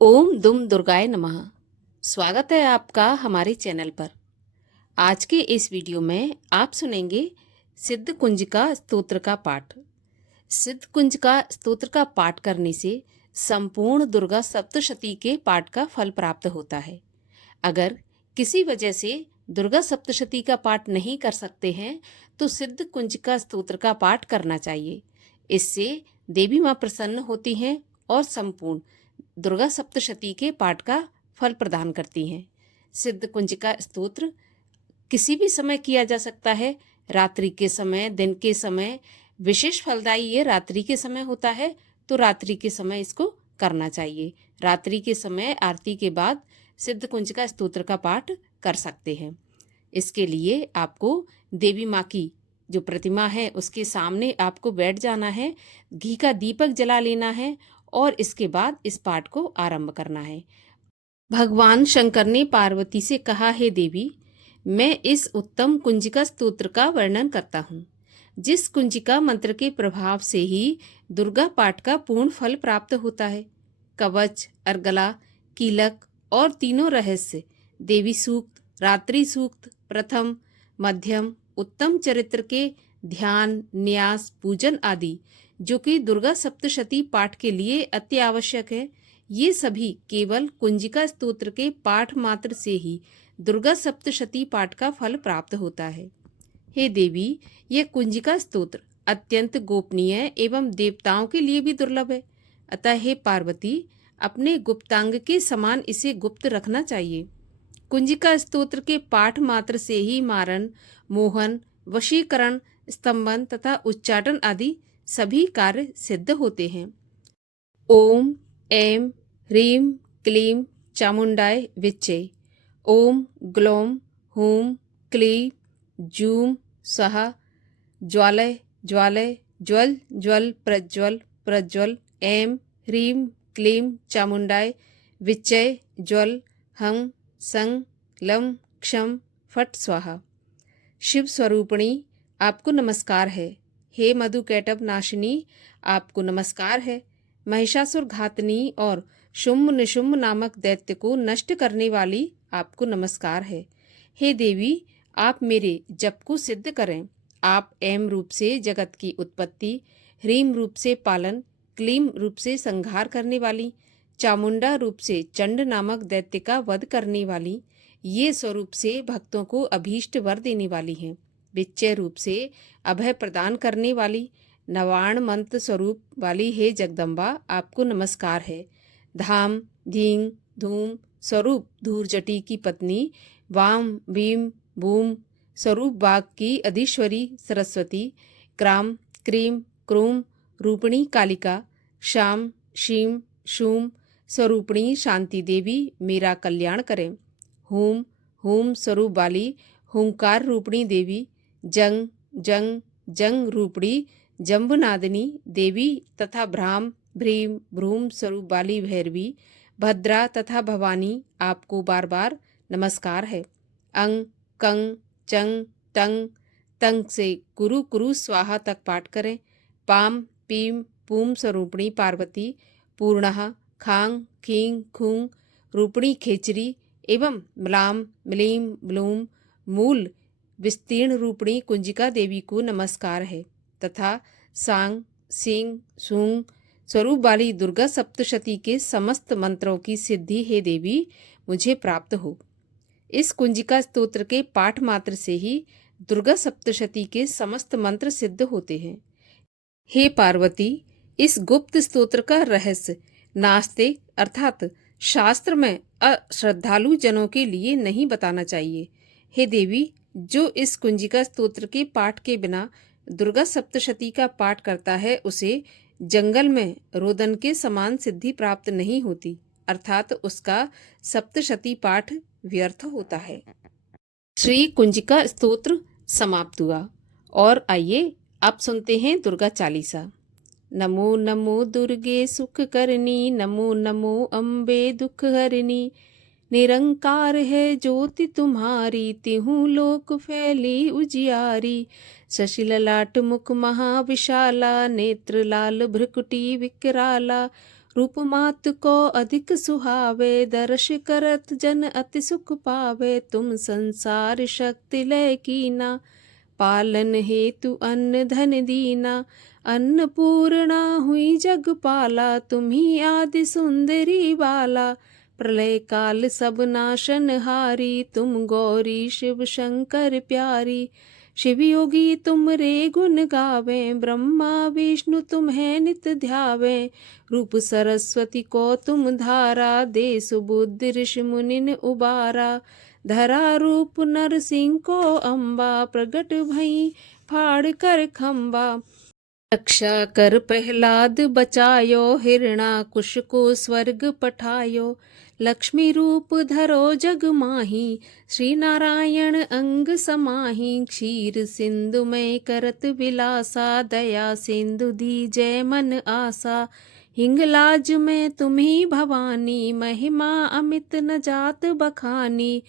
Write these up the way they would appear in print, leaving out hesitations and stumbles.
ओम दुम दुर्गाय नमः। स्वागत है आपका हमारे चैनल पर। आज के इस वीडियो में आप सुनेंगे सिद्ध कुंजिका स्तोत्र का पाठ। सिद्ध कुंजिका स्तोत्र का पाठ करने से संपूर्ण दुर्गा सप्तशती के पाठ का फल प्राप्त होता है। अगर किसी वजह से दुर्गा सप्तशती का पाठ नहीं कर सकते हैं तो सिद्ध कुंजिका स्तोत्र का पाठ करना चाहिए। इससे देवी माँ प्रसन्न होती हैं और संपूर्ण दुर्गा सप्तशती के पाठ का फल प्रदान करती हैं। सिद्ध कुंजिका स्तोत्र किसी भी समय किया जा सकता है, रात्रि के समय, दिन के समय। विशेष फलदायी ये रात्रि के समय होता है, तो रात्रि के समय इसको करना चाहिए। रात्रि के समय आरती के बाद सिद्ध कुंजिका स्तोत्र का पाठ कर सकते हैं। इसके लिए आपको देवी माँ की जो प्रतिमा है उसके सामने आपको बैठ जाना है, घी का दीपक जला लेना है और इसके बाद इस पाठ को आरंभ करना है। भगवान शंकर ने पार्वती से कहा, हे देवी, मैं इस उत्तम कुंजिका स्तोत्र का वर्णन करता हूँ, जिस कुंजिका मंत्र के प्रभाव से ही दुर्गा पाठ का पूर्ण फल प्राप्त होता है। कवच, अर्गला, कीलक और तीनों रहस्य, देवी सूक्त, रात्रि सूक्त, प्रथम, मध्यम, उत्तम चरित्र के ध्यान, न्यास, पूजन आदि जो कि दुर्गा सप्तशती पाठ के लिए अति आवश्यक है, ये सभी केवल कुंजिका स्तोत्र के पाठ मात्र से ही दुर्गा सप्तशती पाठ का फल प्राप्त होता है। हे देवी, यह कुंजिका स्तोत्र अत्यंत गोपनीय एवं देवताओं के लिए भी दुर्लभ है। अतः हे पार्वती, अपने गुप्तांग के समान इसे गुप्त रखना चाहिए। कुंजिका स्तोत्र के पाठ मात्र से ही मारण, मोहन, वशीकरण, स्तंभन तथा उच्चाटन आदि सभी कार्य सिद्ध होते हैं। ओम ऐं ह्रीं क्लीं चामुंडाय विच्चे। ओम ग्लौम हूं क्लीं जूं स्वाहा। ज्वालय ज्वालय ज्वल ज्वल प्रज्वल प्रज्वल। ऐं ह्रीं क्लीं चामुंडाय विच्चय ज्वल हं सं लं क्षं फट स्वाहा। शिव स्वरूपिणी, आपको नमस्कार है। हे मधुकैटभ नाशिनी, आपको नमस्कार है। महिषासुर घातनी और शुम्भ निशुम्भ नामक दैत्य को नष्ट करने वाली, आपको नमस्कार है। हे देवी, आप मेरे जप को सिद्ध करें। आप ऐं रूप से जगत की उत्पत्ति, ह्रीं रूप से पालन, क्लीं रूप से संहार करने वाली, चामुंडा रूप से चंड नामक दैत्य का वध करने वाली, ये स्वरूप से भक्तों को अभीष्ट वर देने वाली हैं। विच्चय रूप से अभय प्रदान करने वाली, नवाण मंत्र स्वरूप वाली हे जगदम्बा, आपको नमस्कार है। धाम धीं धूम स्वरूप धूर्जटी की पत्नी, वाम भीम भूम स्वरूप बाग की अधीश्वरी सरस्वती, क्राम क्रीम क्रूम रूपिणी कालिका, शाम शीम शूम स्वरूपिणी शांति देवी, मेरा कल्याण करें। हूम हूम स्वरूप वाली हुंकार रूपिणी देवी, जंग जंग जंग रूपिणी जम्बुनादिनी देवी तथा भ्राम भ्रीम भ्रूम स्वरूप वाली भैरवी, भद्रा तथा भवानी, आपको बार बार नमस्कार है। अंग कंग चंग टंग तंग से कुरु कुरु स्वाहा तक पाठ करें। पाम पीम पूम स्वरूपिणी पार्वती, पूर्णः खांग खींग खूंग रूपिणी खेचरी एवं म्लाम म्लीम ब्लूम मूल विस्तीर्ण रूपिणी कुंजिका देवी को नमस्कार है तथा सांग सिंग सूंग स्वरूप वाली दुर्गा सप्तशती के समस्त मंत्रों की सिद्धि हे देवी मुझे प्राप्त हो। इस कुंजिका स्तोत्र के पाठ मात्र से ही दुर्गा सप्तशती के समस्त मंत्र सिद्ध होते हैं। हे पार्वती, इस गुप्त स्तोत्र का रहस्य नास्तिक अर्थात शास्त्र में अश्रद्धालु जनों के लिए नहीं बताना चाहिए। हे देवी, जो इस कुंजिका स्तोत्र के पाठ के बिना दुर्गा सप्तशती का पाठ करता है उसे जंगल में रोदन के समान सिद्धि प्राप्त नहीं होती, अर्थात उसका सप्तशती पाठ व्यर्थ होता है। श्री कुंजिका स्तोत्र समाप्त हुआ और आइए आप सुनते हैं दुर्गा चालीसा। नमो नमो दुर्गे सुख करनी, नमो नमो अम्बे दुख हरनी। निरंकार है ज्योति तुम्हारी, तिहु लोक फैली उजियारी। शशि ललाट मुख महाविशाला, नेत्र लाल भ्रकुटी विकराला। रूप मात को अधिक सुहावे, दर्श करत जन अति सुख पावे। तुम संसार शक्ति लय कीना, पालन हेतु अन्न धन दीना। अन्नपूर्णा हुई जग पाला, तुम्ही आदि सुंदरी बाला। प्रलय काल सब नाशन हारी, तुम गौरी शिव शंकर प्यारी। शिव योगी तुम रे गुण गावे, ब्रह्मा विष्णु तुम्हें नित ध्यावे। रूप सरस्वती को तुम धारा, दे सुबुद्धि ऋषि मुनिन उबारा। धरा रूप नरसिंह को अम्बा, प्रगट भई फाड़ कर खम्बा। रक्षा कर प्रहलाद बचायो, हिरणाकुश को स्वर्ग पठायो। लक्ष्मी रूप धरो जग माही, श्री नारायण अंग समाही। क्षीर सिंधु में करत विलासा, दया सिंधु दीजय मन आसा। हिंगलाज में तुम्ही भवानी, महिमा अमित न जात बखानी।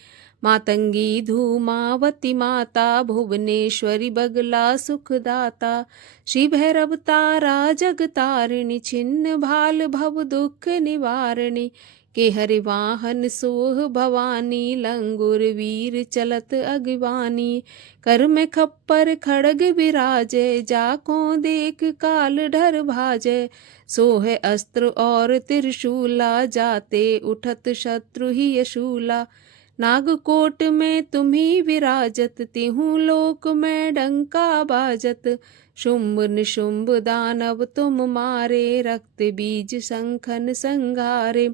मातंगी धूमावती माता, भुवनेश्वरी बगला सुखदाता। श्री भैरव तारा जग तारिणी, छिन्न भाल भव दुख निवारिणी। के हरि वाहन सोह भवानी, लंगुर वीर चलत अगवानी। कर में खप्पर खड़ग विराजे, जाको देख काल डर भाजे। सोह अस्त्र और त्रिशूला, जाते उठत शत्रु ही यशूला। नागकोट में तुम्ही विराजत, तिहु लोक में डंका बाजत। शुंभ निशुंभ दानव तुम मारे, रक्त बीज शंखन संघारे।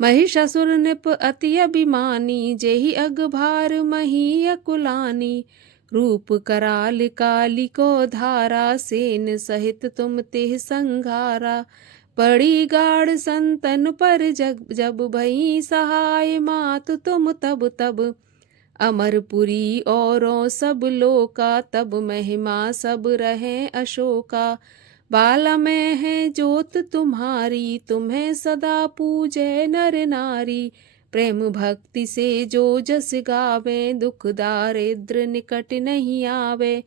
महिषासुर नृप अति अभिमानी, जेहि अगभार मही अकुलानी। रूप कराल काली को धारा, सेन सहित तुम तेह संघारा। पड़ी गाढ़ संतन पर जग जब, भई सहाय मात तुम तब तब। अमरपुरी औरों सब लोका, तब महिमा सब रहे अशोका। बाला में है ज्योत तुम्हारी, तुम्हें सदा पूजे नर नारी। प्रेम भक्ति से जो जस गावे, दुख दारिद्र निकट नहीं आवे।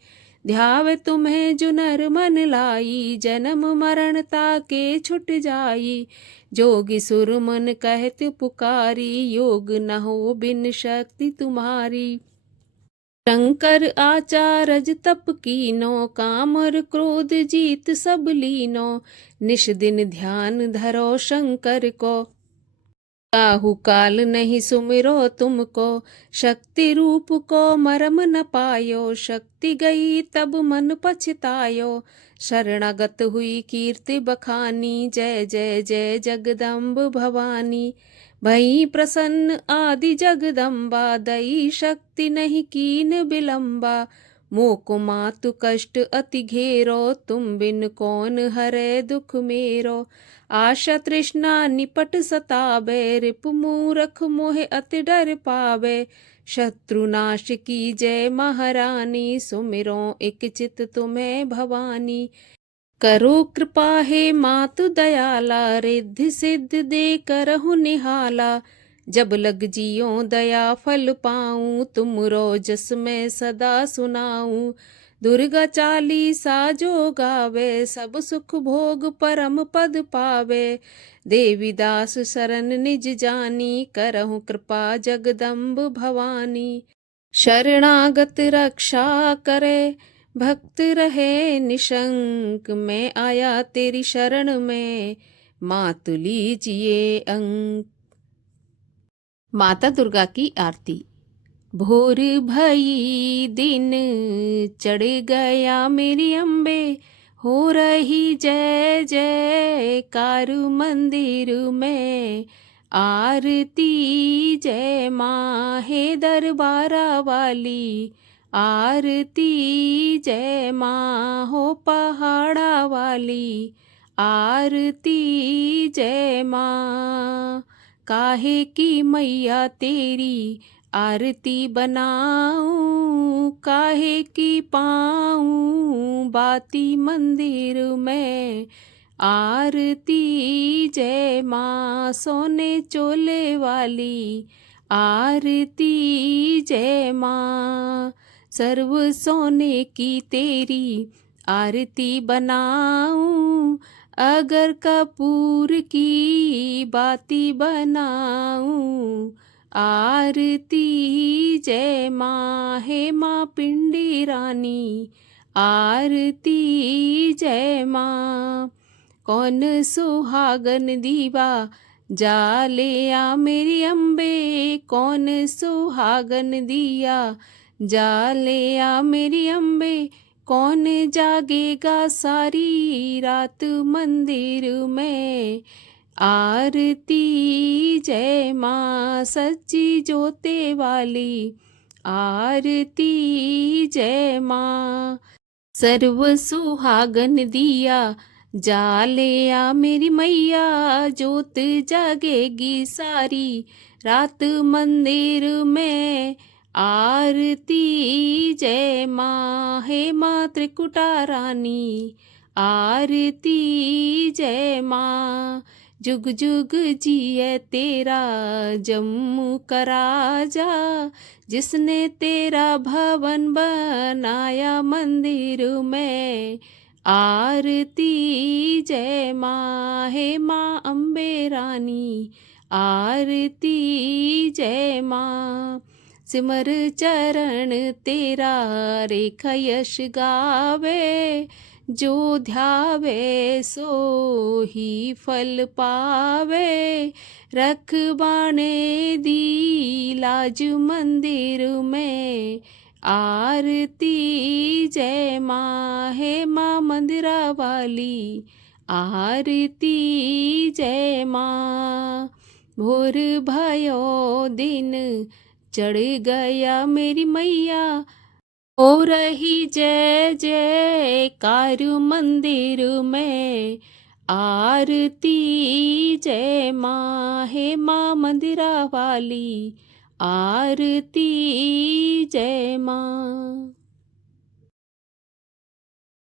ध्यावे तुम्हें जो नर मन लाई, जन्म मरण ताके छुट जाई। जोगी सुर मन कहत पुकारी, योग न हो बिन शक्ति तुम्हारी। शंकर आचारज तप कीनो, काम और क्रोध जीत सब लीनो। निश दिन ध्यान धरो शंकर को, काहू काल नहीं सुमिरो तुमको। शक्ति रूप को मरम न पायो, शक्ति गई तब मन पछतायो। शरणागत हुई कीर्ति बखानी, जय जय जय जगदम्ब भवानी। भई प्रसन्न आदि जगदम्बा, दई शक्ति नहीं कीन बिलम्बा। मोको मातु कष्ट अति घेरो, तुम बिन कौन हरे दुख मेरो। आशा तृष्णा निपट सताबे, रिप मूरख मोह अति डर पावे। शत्रुनाश की जय महारानी, सुमिरो एक चित तुम्हें भवानी। करो कृपा हे मातु दयाला, रिद्धि सिद्ध दे करहु निहाला। जब लग जियो दया फल पाऊं, तुमरो जस मैं सदा सुनाऊं। दुर्गा चालीसा जो गावे, सब सुख भोग परम पद पावे। देवीदास शरण निज जानी, करहु कृपा जगदम्ब भवानी। शरणागत रक्षा करे, भक्त रहे निशंक। मैं आया तेरी शरण में, मातु लीजिए अंक। माता दुर्गा की आरती। भोर भई दिन चढ़ गया मेरी अम्बे, हो रही जय जयकार मंदिर में। आरती जय माँ हे दरबारा वाली, आरती जय माँ हो पहाड़ा वाली। आरती जय माँ, काहे की मैया तेरी आरती बनाऊं। काहे की पाऊं बाती मंदिर में। आरती जय माँ सोने चोले वाली। आरती जय माँ, सर्व सोने की तेरी आरती बनाऊं। अगर कपूर की बाती बनाऊं, आरती जय माँ हे माँ पिंडी रानी, आरती जय माँ। कौन सुहागन दीवा जालिया मेरी अम्बे, कौन सुहागन दिया जालिया मेरी अम्बे, कौन जागेगा सारी रात मंदिर में, आरती जय माँ सच्ची जोते वाली, आरती जय माँ। सर्व सुहागन दिया जालिया मेरी मैया, जोत जागेगी सारी रात मंदिर में, आरती जय माँ हे माँ त्रिकुटा रानी, आरती जय माँ। जुग जुग जिए तेरा जम्मू का राजा, जिसने तेरा भवन बनाया मंदिर में, आरती जय माँ हे माँ अम्बे रानी, आरती जय माँ। सिमर चरण तेरा रेख यश गावे, जो ध्यावे सो ही फल पावे, रखवाने दी लाज मंदिर में, आरती जय माँ हे माँ मंदिरा वाली, आरती जय माँ। भोर भयो दिन चढ़ गया मेरी मैया, हो रही जय जयकार मंदिर में, आरती जय माँ हे माँ मंदिरा वाली, आरती जय माँ।